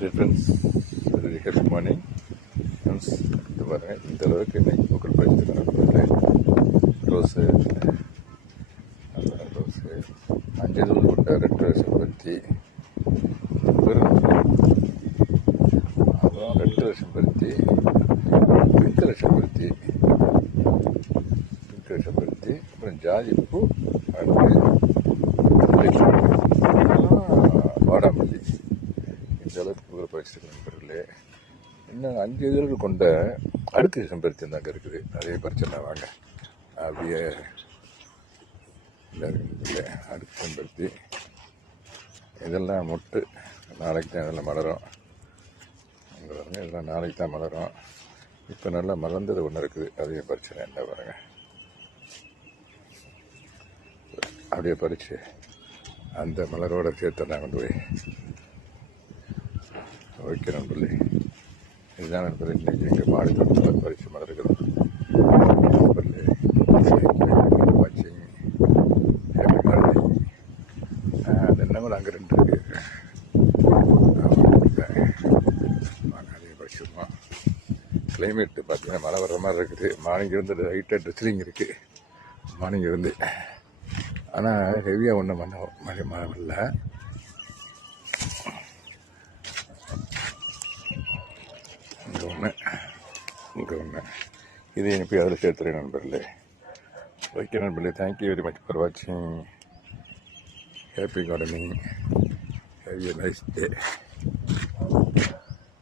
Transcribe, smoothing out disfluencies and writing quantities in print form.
Friends, very good morning friends. இது பாருங்கள், இந்த அளவுக்கு இன்னைக்கு பூக்கள் பறிச்சுருக்காங்க. ரோஸு, ரோஸு, 5 தூள் கொண்ட ரெட் ரோஸ் பருத்தி, அப்புறம் ரெட் ரோஸ் பருத்தி, பிங்க் ரோஸ் பருத்தி, அப்புறம் ஜாதிப்பூ, வாடாமல்லி. இந்த அளவுக்கு பூக்கள் பறிச்சிருக்க நண்பர்களே. இன்னும் 5 இதழ்கள் கொண்ட அடுக்கு செம்பருத்தி தாங்க இருக்குது. அதே பறிச்சிடலாம் வாங்க. அப்படியே அடுக்கு செம்பருத்தி இதெல்லாம் மொட்டு. நாளைக்கு தான் இதெல்லாம் மலரும். இதெல்லாம் நாளைக்கு தான் மலரும். இப்போ நல்லா மலர்ந்தது ஒன்று இருக்குது. அதையும் பறிச்சிடறேன். என்ன பாருங்க, அப்படியே பறித்து அந்த மலரோட சேர்த்துடலாம் கொண்டு போய். ஓகே நண்பர்களே, இதுதான் நண்பர்களே இன்றைக்கி எங்கள் மாடி தோட்டத்தில் பறித்து மலர்கள். நண்பர்களே, வாட்சிங் ஹேப்பி மார்னிங். அந்த எண்ணங்கள் அங்கே 2 இருக்குது. வாங்க, அதையும் பறிச்சுருவோம். கிளைமேட்டு பார்த்தீங்கன்னா மழை வர்ற மாதிரி இருக்குது. மார்னிங் இருந்து லைட்டாக ட்ரெஸ்லிங் இருக்குது. மார்னிங் இருந்து, ஆனால் ஹெவியாக ஒன்றும் மழை இல்லை. இங்கே ஒன்று இதை போய் அதில் சேர்த்துறேன் நண்பர்களே. ஓகே நண்பர்களே, தேங்க்யூ வெரி மச் ஃபார் வாட்சிங். Happy gardening. Have a nice day.